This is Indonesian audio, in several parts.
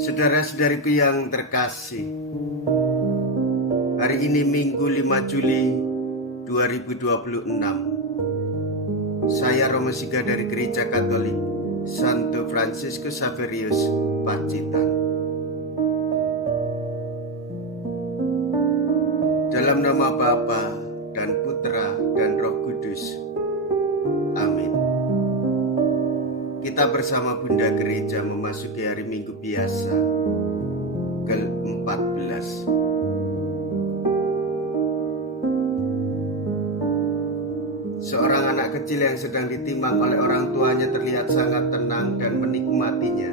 Saudara-saudariku yang terkasih, hari ini Minggu 5 Juli 2026. Saya Romo Siga dari Gereja Katolik Santo Fransiskus Xaverius, Pacitan. Dalam nama Bapa dan Putra dan Roh Kudus. Amin. Kita bersama Bunda Gereja memasuki hari Minggu biasa ke-14. Seorang anak kecil yang sedang ditimang oleh orang tuanya terlihat sangat tenang dan menikmatinya.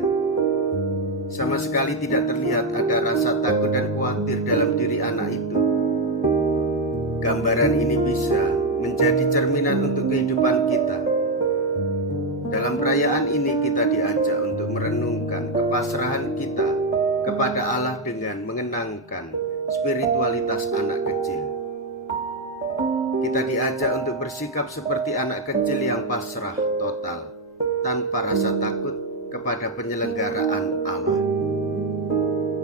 Sama sekali tidak terlihat ada rasa takut dan khawatir dalam diri anak itu. Gambaran ini bisa menjadi cerminan untuk kehidupan kita. Dalam perayaan ini kita diajak untuk merenungkan kepasrahan kita kepada Allah dengan mengenangkan spiritualitas anak kecil. Kita diajak untuk bersikap seperti anak kecil yang pasrah total, tanpa rasa takut kepada penyelenggaraan Allah.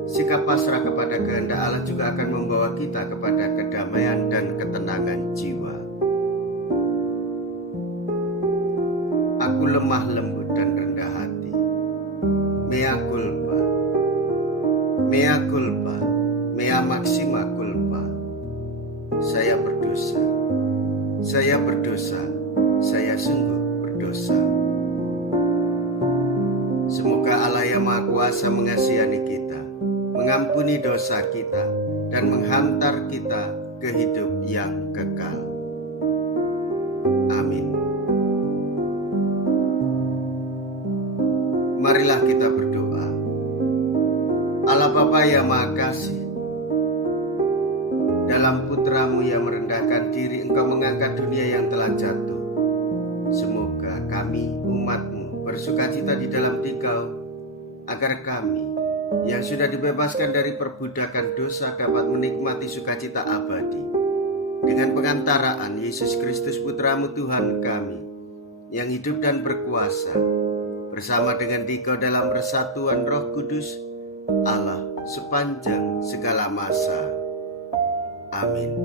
Sikap pasrah kepada kehendak Allah juga akan membawa kita kepada kedamaian dan ketenangan jiwa. Aku lemah lembut dan rendah hati. Mea culpa, mea culpa, mea maxima culpa. Saya berdosa, saya berdosa, saya sungguh berdosa. Semoga Allah yang Maha Kuasa mengasihani kita, mengampuni dosa kita, dan menghantar kita ke hidup yang kekal. Amin. Marilah kita berdoa. Allah Bapa yang Maha Kasih, dalam Putra-Mu yang merendahkan diri, Engkau mengangkat dunia yang telah jatuh. Semoga kami, umat-Mu, bersukacita di dalam Dikau, agar kami yang sudah dibebaskan dari perbudakan dosa dapat menikmati sukacita abadi. Dengan pengantaraan Yesus Kristus Putra-Mu Tuhan kami, yang hidup dan berkuasa, bersama dengan Dikau dalam persatuan Roh Kudus, Allah sepanjang segala masa. Amin.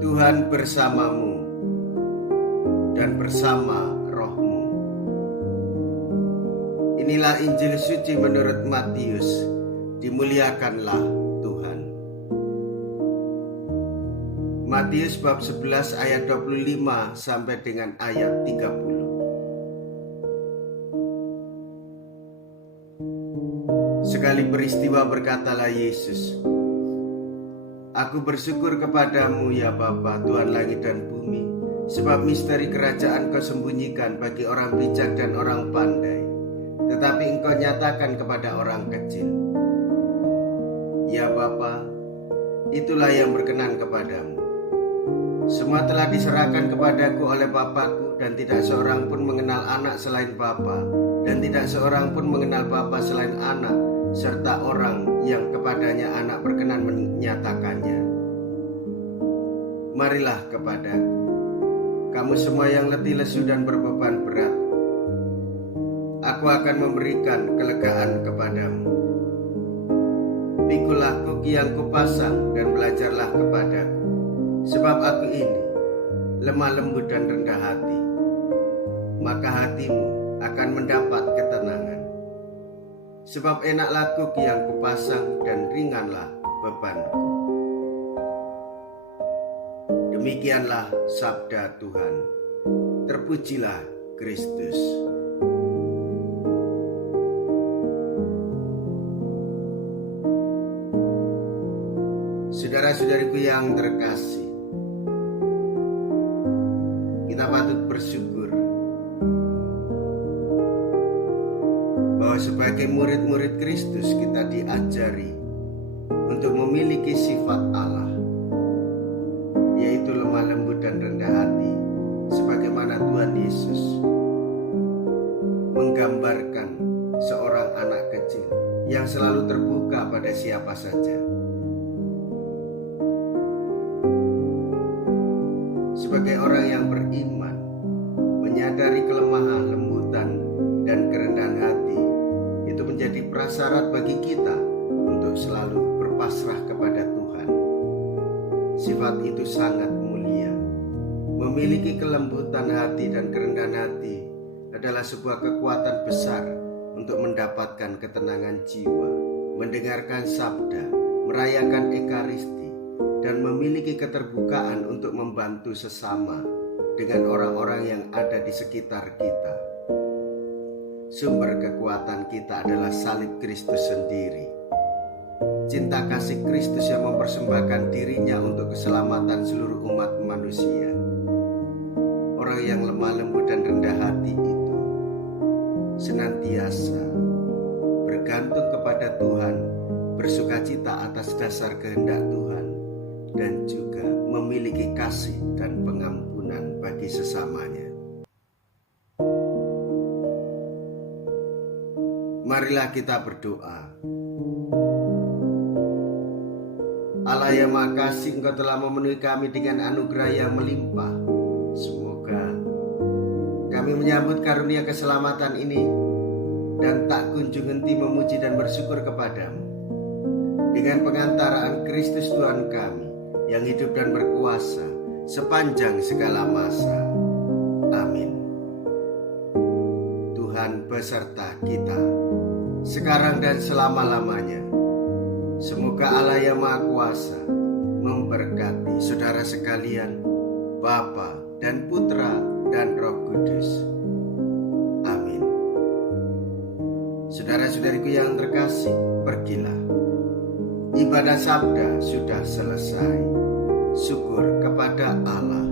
Tuhan bersamamu dan bersama rohmu. Inilah Injil suci menurut Matius. Dimuliakanlah Tuhan. Matius bab 11 ayat 25 sampai dengan ayat 30. Sekali peristiwa berkatalah Yesus, Aku bersyukur kepadamu ya Bapa, Tuhan langit dan bumi, sebab misteri kerajaan Kau sembunyikan bagi orang bijak dan orang pandai, tetapi Engkau nyatakan kepada orang kecil. Ya Bapa, itulah yang berkenan kepadamu. Semua telah diserahkan kepadaku oleh Bapa-Ku, dan tidak seorang pun mengenal anak selain Bapa, dan tidak seorang pun mengenal Bapa selain anak, serta orang yang kepadanya anak berkenan menyatakannya. Marilah kepadaku, kamu semua yang letih lesu dan berbeban berat. Aku akan memberikan kelegaan kepadamu. Pikulah kuki yang kupasang dan belajarlah kepadaku. Sebab aku ini lemah lembut dan rendah hati, maka hatimu akan mendapat ketenangan. Sebab enaklah kuki yang kupasang dan ringanlah bebanku. Demikianlah sabda Tuhan. Terpujilah Kristus. Saudara-saudariku yang terkasih, kita patut bersyukur bahwa sebagai murid-murid Kristus kita diajari untuk memiliki sifat Allah, yaitu lemah lembut dan rendah hati, sebagaimana Tuhan Yesus menggambarkan seorang anak kecil yang selalu terbuka pada siapa saja. Sebagai orang yang beriman, menyadari kelemahan, lemburan prasyarat bagi kita untuk selalu berpasrah kepada Tuhan. Sifat itu sangat mulia. Memiliki kelembutan hati dan kerendahan hati adalah sebuah kekuatan besar untuk mendapatkan ketenangan jiwa, mendengarkan sabda, merayakan ekaristi, dan memiliki keterbukaan untuk membantu sesama dengan orang-orang yang ada di sekitar kita. Sumber kekuatan kita adalah salib Kristus sendiri. Cinta kasih Kristus yang mempersembahkan dirinya untuk keselamatan seluruh umat manusia. Orang yang lemah lembut dan rendah hati itu senantiasa bergantung kepada Tuhan, bersukacita atas dasar kehendak Tuhan, dan juga memiliki kasih dan pengampunan bagi sesamanya. Marilah kita berdoa. Allah yang Maha Kasih, Engkau telah memenuhi kami dengan anugerah yang melimpah. Semoga kami menyambut karunia keselamatan ini dan tak kunjung henti memuji dan bersyukur kepadamu. Dengan pengantaraan Kristus Tuhan kami yang hidup dan berkuasa sepanjang segala masa. Amin. Tuhan beserta kita sekarang dan selama-lamanya. Semoga Allah yang Maha Kuasa memberkati saudara sekalian, Bapa dan Putra dan Roh Kudus. Amin. Saudara-saudariku yang terkasih, pergilah. Ibadah sabda sudah selesai. Syukur kepada Allah.